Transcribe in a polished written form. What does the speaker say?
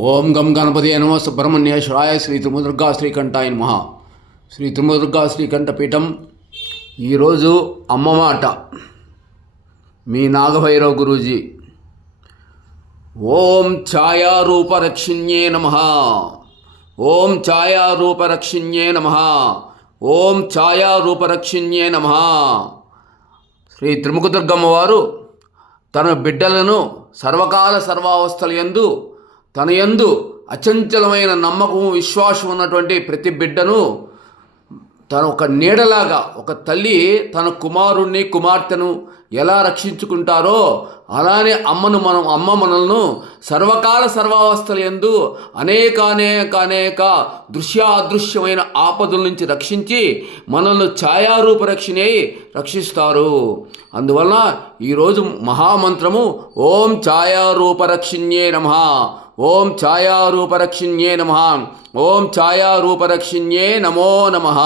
ఓం గం గణపతి నమో సుబ్రహ్మణ్యేశ్వరాయ శ్రీ త్రిముద్రగా శ్రీకంఠాయ నమః. శ్రీ త్రిముద్రగా శ్రీకంఠపీఠం. ఈరోజు అమ్మ మాట మీ నాగభైరవ గురూజీ. ఓం ఛాయారూపరక్షిణ్యే నమః. ఓం ఛాయారూపరక్షిణ్యే నమః. ఓం ఛాయారూపరక్షిణ్యే నమః. శ్రీ త్రిముఖదుర్గమ్మ వారు తన బిడ్డలను సర్వకాల సర్వావస్థల యందు తన యందు అచంచలమైన నమ్మకము విశ్వాసం ఉన్నటువంటి ప్రతి బిడ్డను తను ఒక నీడలాగా, ఒక తల్లి తన కుమారుణ్ణి కుమార్తెను ఎలా రక్షించుకుంటారో అలానే అమ్మ మనల్ని సర్వకాల సర్వావస్థల యందు అనేక దృశ్యాదృశ్యమైన ఆపదల నుంచి రక్షించి మనల్ని ఛాయారూపరక్షిణి రక్షిస్తారు. అందువలన ఈరోజు మహామంత్రము ఓం ఛాయారూపరక్షిణ్యే నమః. ఓం ఛాయారూపరక్షిణ్యే నమః. ఓం ఛాయారూపరక్షిణ్యే నమో నమః.